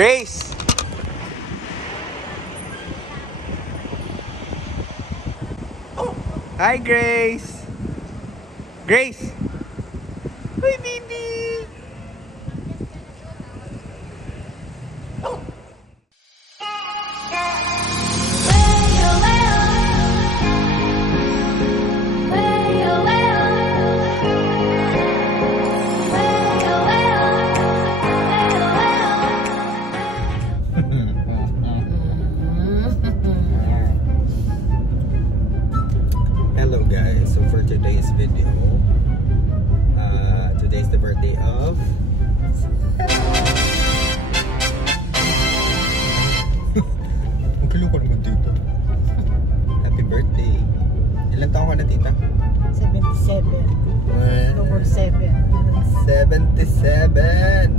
Grace! Hi, Grace! Grace! Hi, baby! Hello guys, so for today's video, today is the birthday of Magkilo ko naman dito. Happy birthday. Ilan taon ka na, tita? 77. October 7. 77!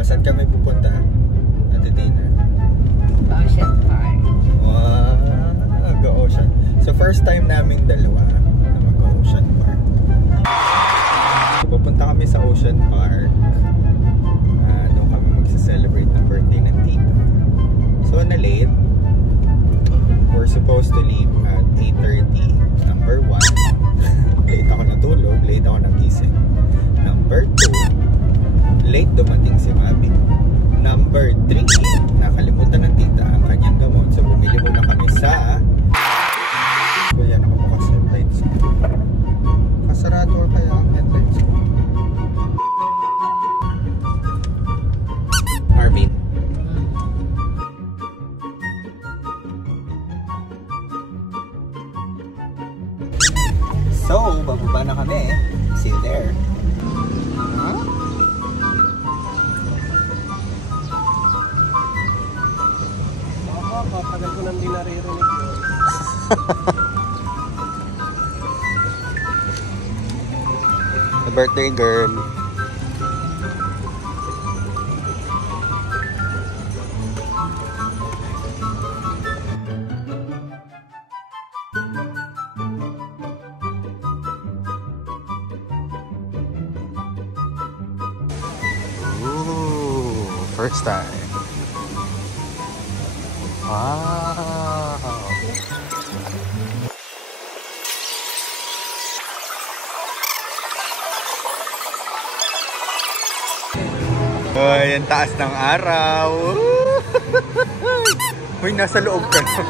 Saan kami pupunta? Ate Tina? Ocean Park. Wow! Go-ocean. So first time naming dalawa na mag-ocean park. So, pupunta kami sa Ocean Park. Doon kami magsa-celebrate ng birthday ng tita. So na-late. We're supposed to leave at 8:30. Number 1, late ako natulog, late ako nagising. Number 2, late dumating si Mami. Number 3, nakalimutan ng tita ang kanyang gamot. So bumili muna kami sa kaya nakabukas headlights ko. Kasarado or kaya ang headlights ko? Marvin. So, bababa na kami. See you there. Huh? Tagal ko nang di naririnig yun. The birthday girl. Ooh, first time. Wow. Ay, ang taas ng araw. Uy, nasa loob ka na.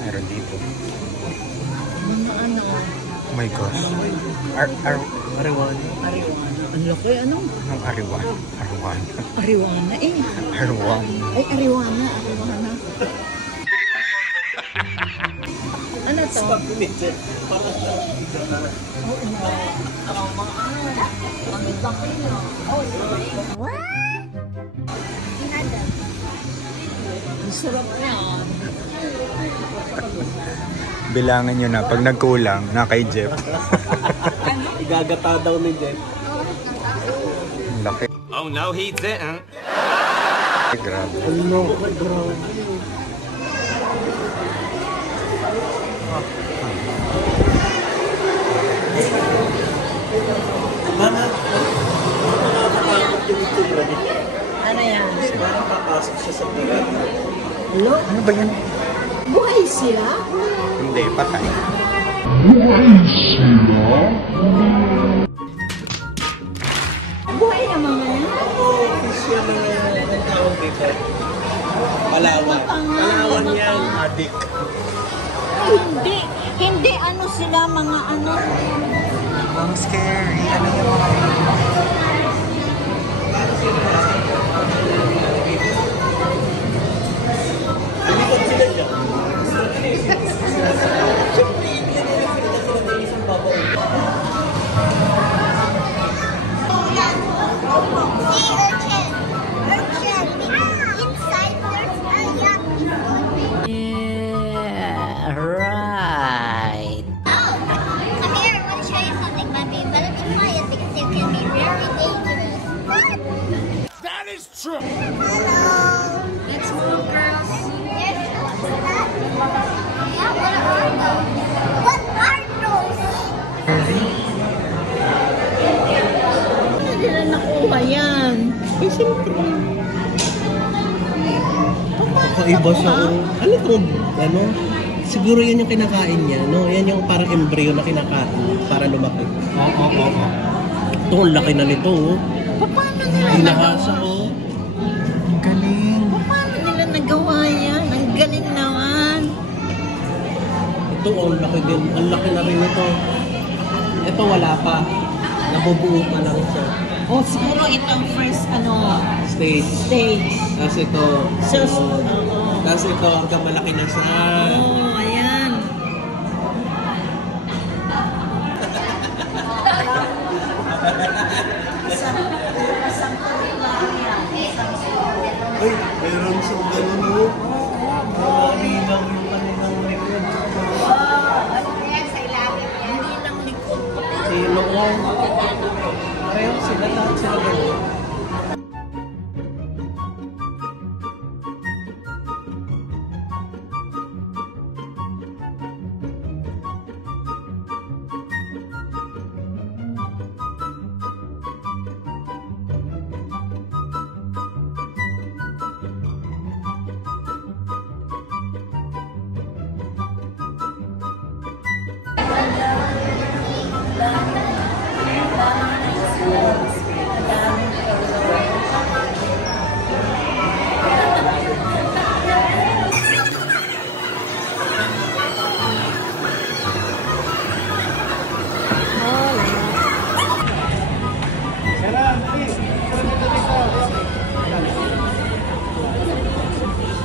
Meron dito. Ano? Oh my gosh. Ariwan. Ang laki, ano? Anong Ariwan? Arwan. Ariwana eh. Arwan. Ay, Ariwana. Ano to? Ang sarap yan. Bilangan nyo na pag nagkulang na kay Jeff. Igagata daw ni Jeff. Ang laki. Oh no, he didn't. Grabe. Ano? Grabe. Mama, Ano yan? parang papasok siya sa bigat. Hello? Ano ba yan? Buhay sila? Hindi, patay. Buhay na mga yan? Siya ng tawag dito. Palawan. Palawan yan. Adik. Hindi. Hindi ano sila mga ano. Ang scary. Ano yung mga... Lumipad sila dyan. Yeah, right. Oh, come here. I want to show you something, Mommy. You better be quiet because it can be very dangerous. That is true. Hello. Let's move, girls. Yes. Yeah, what are those? What are those? siyempre. Kakaiba siya. Ano to? Ano? Siguro yan yung kinakain niya, no? Yan yung parang embryo na kinakain para lumaki. Oo. Ito, ang laki na nito, oh. Paano nila Hinahasa, nagawa? oh. Ang galing. Paano nila nagawa yan? Ang galing naman. Ito, oh, ang laki din. Ang laki na rin ito. Ito, wala pa. Nabubuo pa lang siya. Oh, siguro ito ang first, Stage. stage. Tapos ito. So, sunod. Tapos ito, hanggang malaki na siya. oh, ayan. Uy, meron siyang gano'n, oh. Malinaw yung kanilang likod. Hindi lang likod. Sino ko? Pareho sila, lahat sila gano'n.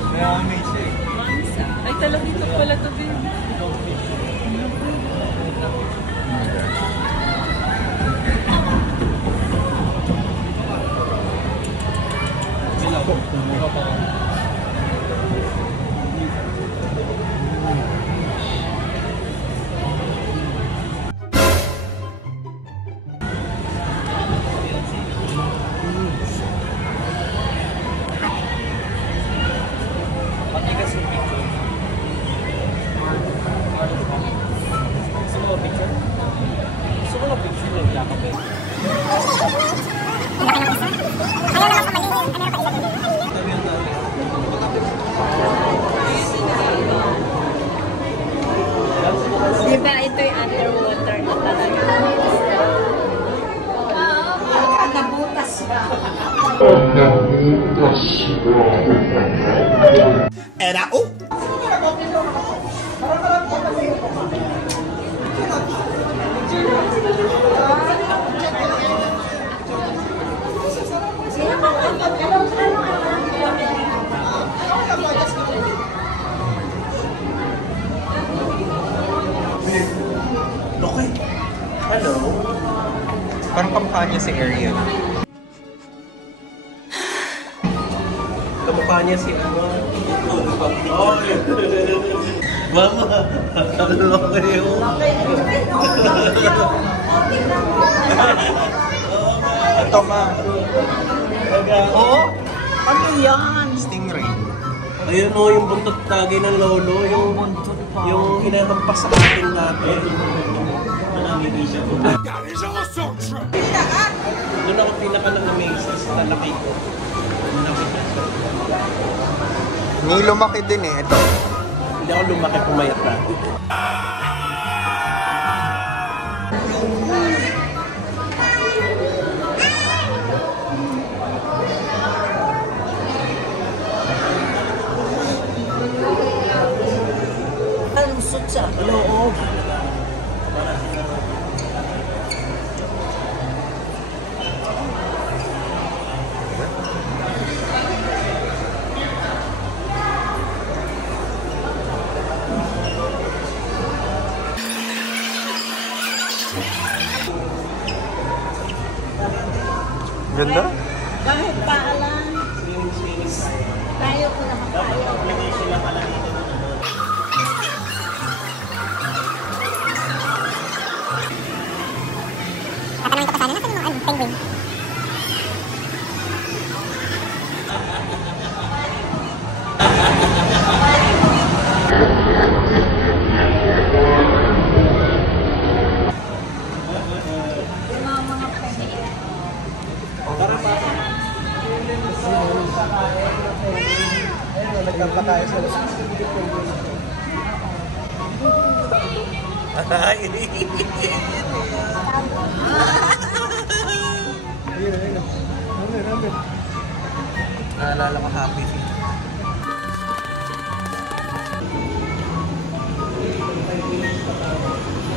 Kaya amazing. Ay, talagang dito pala to, babe. Diba ito yung underwater na talaga? Nabutas ba? Era, oh! Okay. Hello? Parang kamukha niya si Ariel. Kamukha niya si ano? Oh, Mama, ano kayo? Ito ma. Oo? Ano yan? Stingray. Ayun o, yung buntot tagi ng lolo, yung hinahampas sa atin natin. That is also true. Doon ako pinaka na-amazes sa lalaki ko. Nakita siya. Ni lumaki din eh. Ito. Hindi ako lumaki pumayat na. Kalusot sa loob. Ganda? Kahit paalam. Tayo ko naman tayo. Tatanungin ko pa sana, nasan yung penguin? Kumakain sa Ay! Ayun. Number. Naalala ko happy.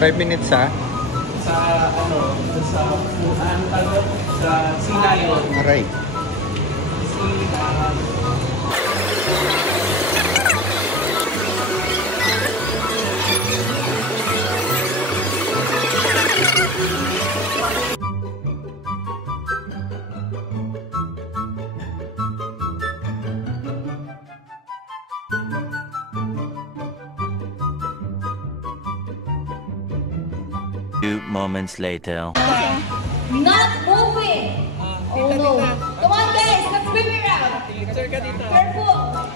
5 minutes ha? Sa sa sa Sinayon. Aray. Few moments later. Not moving. Oh no. Come on guys, let's bring it around. Careful.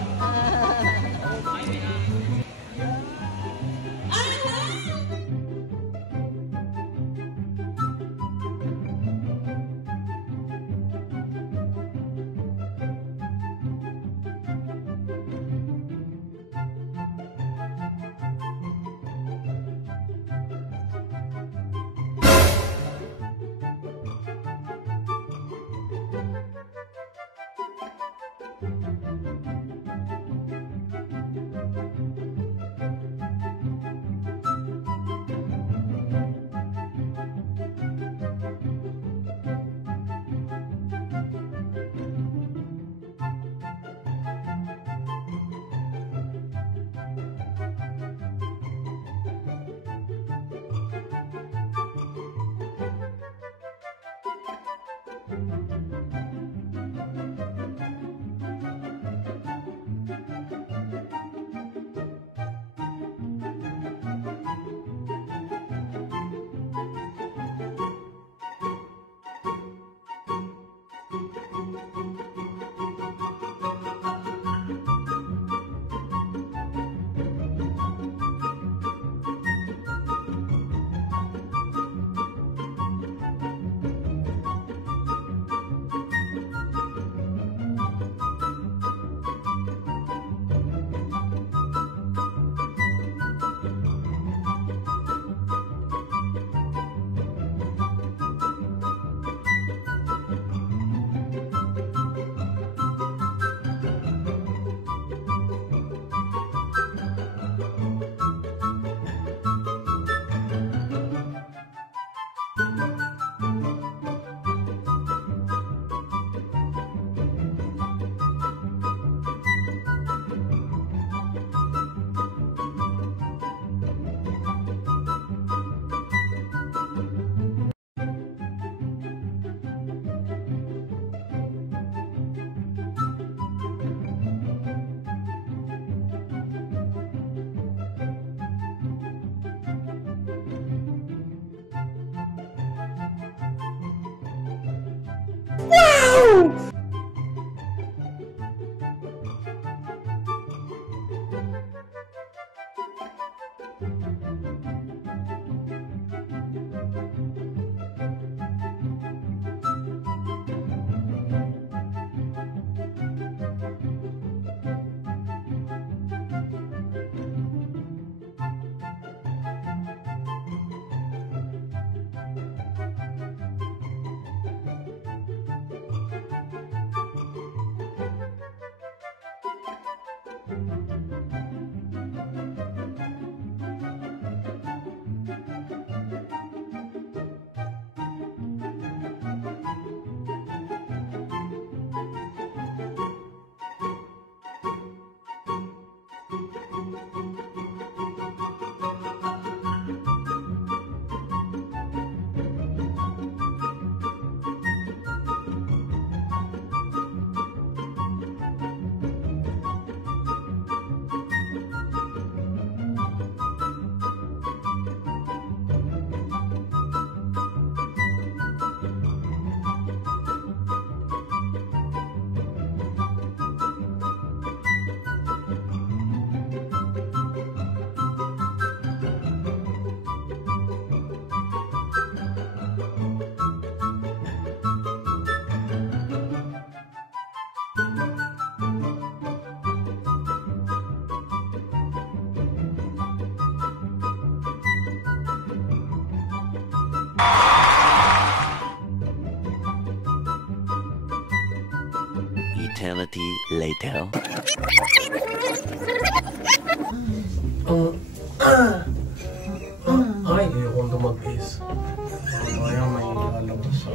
eternity later. Ay, ayokong dumag-is. Ayaw, may lalabas.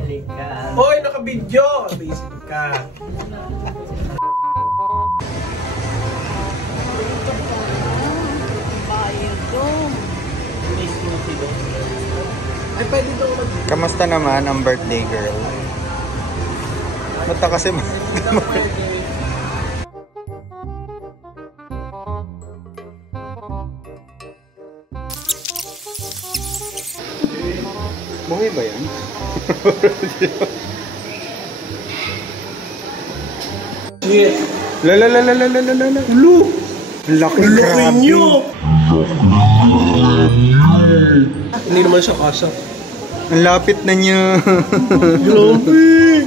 Hoy, naka-video! Basic ka. Ay, pwede daw mag- Kamusta naman ang birthday girl? Ba't na kasi Bungi ba yan? Shit! Lalalalalalala. Ulo! Laki grabe. nyo! Hindi naman siya kasha. Ang lapit na niya. Grabe!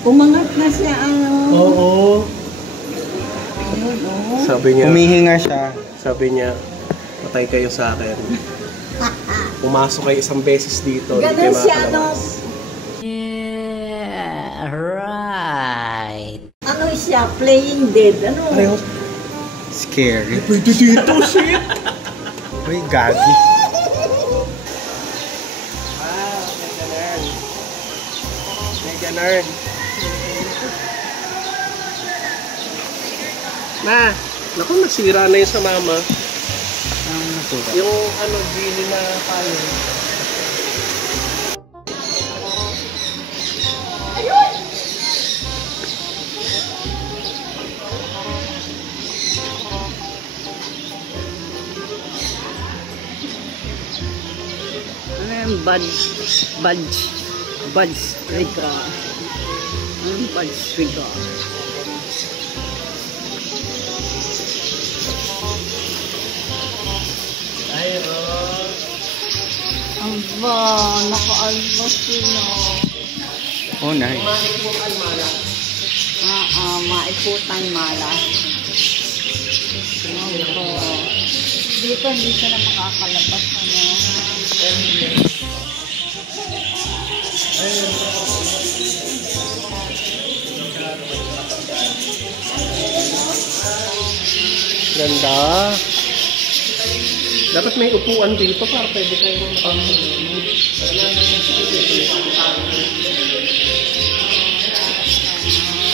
Umangat na siya, ano. Oo. Ayun, oh. Humihinga siya. Sabi niya, patay kayo sa akin. Pumasok kayo isang beses dito. hindi Ganun kayo siya, no? makakalabas. Yeah, right. Ano siya? Playing dead. Ano? Pareho. Scary. Pwede dito, shit! Uy, gagi. Wow, mega nerd. Mega nerd. Ma, naku, nasira na yun sa mama. Yung ano, bili na payo. Ano yung buds trigger. Ano yung buds trigger? Aba, naka-alba sila. Oh, nice. Maiputan malas. Aba. Dito, hindi siya na makakalabas. Ano? Ganda. Dapat may upuan dito para pwede kayo makakalimutan.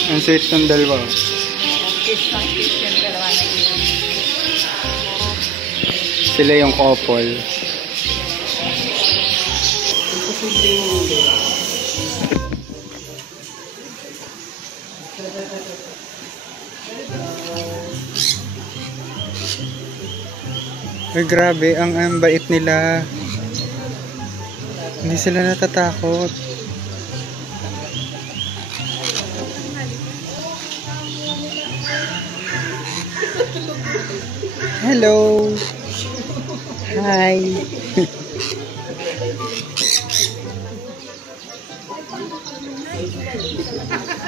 Ang sweet ng dalawa. Kiss yung dalawa na yun. Sila yung couple. Ay, grabe, ang bait nila. Hindi sila natatakot. Hello. Hi.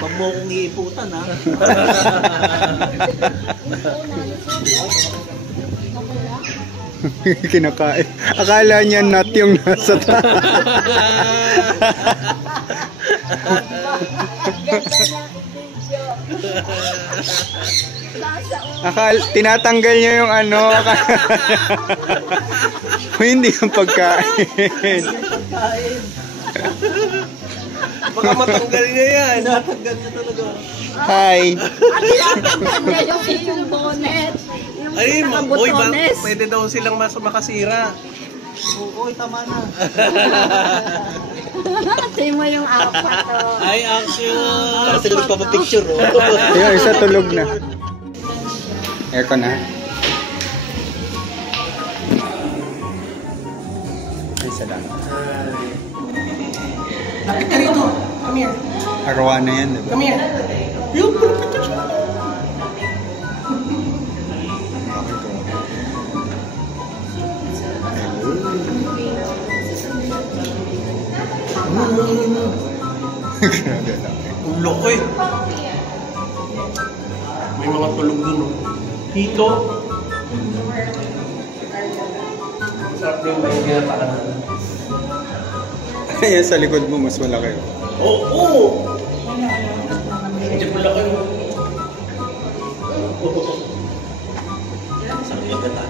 Huwag mo kong iiputan, ha? Kinakain. Akala niya nut yung nasa taas. Tinatanggal niya yung ano. Hindi yung pagkain. Baka matanggal niya yan. Natanggal niya talaga. Hi. Yung bonnet. Ay, boy, ba? Nakabutones. Pwede daw silang makasira. Oo, tama na. Tingnan mo yung apat, oh. Ay, action! Sila pa picture, oh. Yung isa tulog na. Aircon na. Ay, salamat. Lapit ka rito. Come here. Arwana yan, diba? Come here. Yung picture. Grabe lang. Ulo ko eh. May mga tulog dun, oh. Dito. Sarap din ba yung ginapakanan? Ayan sa likod mo, mas malaki. Oo! Wala kayo. Sarap yung gata.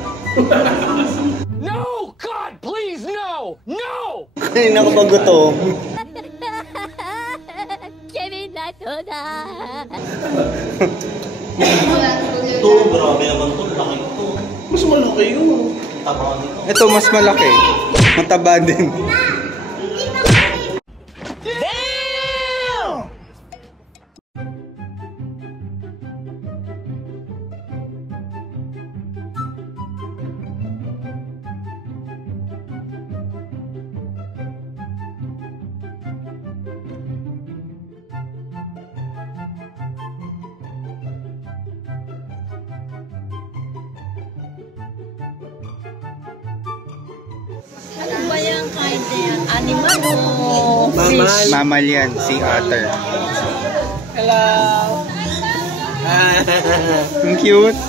No! God, please, no! No! Kanina ko pag gutom. Ito, grabe naman to. Laki ito. Mas malaki yun. Taba nito. Ito mas malaki. Mataba din. Ano ba yan kind yan? Animal o Mamal. Mamal yan, sea otter. Hello. Ang cute.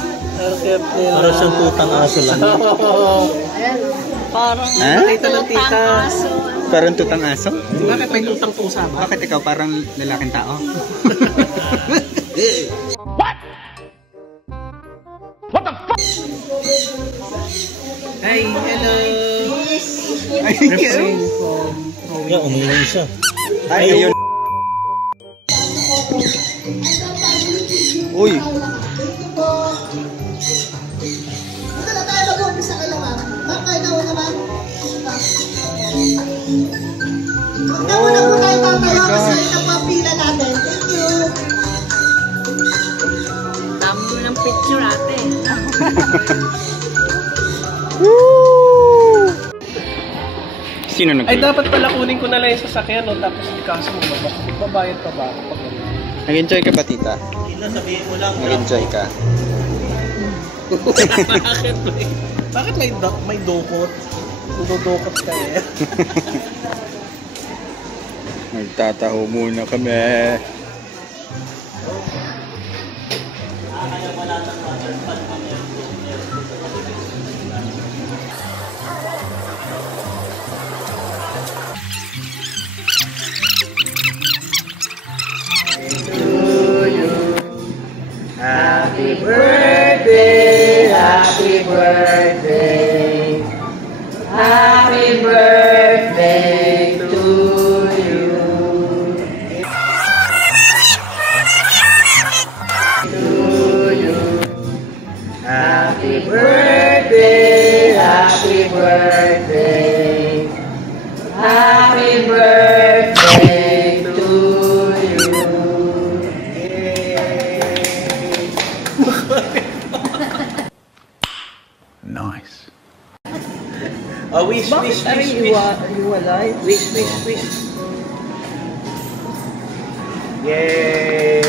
Para siyang tutang aso lang. parang Ha? Tita ng tita. aso? Parang tutang aso? Bakit may tutang pusa ba? Bakit ikaw parang lalaking tao? Hi, hello. Ay, Refrain from Yeah, umiinom siya. Ay, ayun. Uy. Ito na tayo mag-umpisa ka lang, ma'am. Ma'am, kayo na una, ma'am. Huwag na muna po tayo tatayo kasi ito po ang pila natin. Thank you. Tama mo ng picture ate. Sino nag- Ay, dapat pala kunin ko na lang yung sasakyan, no? Tapos ikaso mo, magbabayad pa ba ako pag ano? Nag-enjoy ka ba, tita? Sabihin mo lang. Nag-enjoy ka. Bakit may dukot? Dudukot ka eh. Nagtataho muna kami. Happy birthday, happy birthday, happy birthday to you. To you. Happy birthday, happy birthday, happy birthday to you. Nice. Wish, wish, wish, wish. Wish, wish, wish. Yay!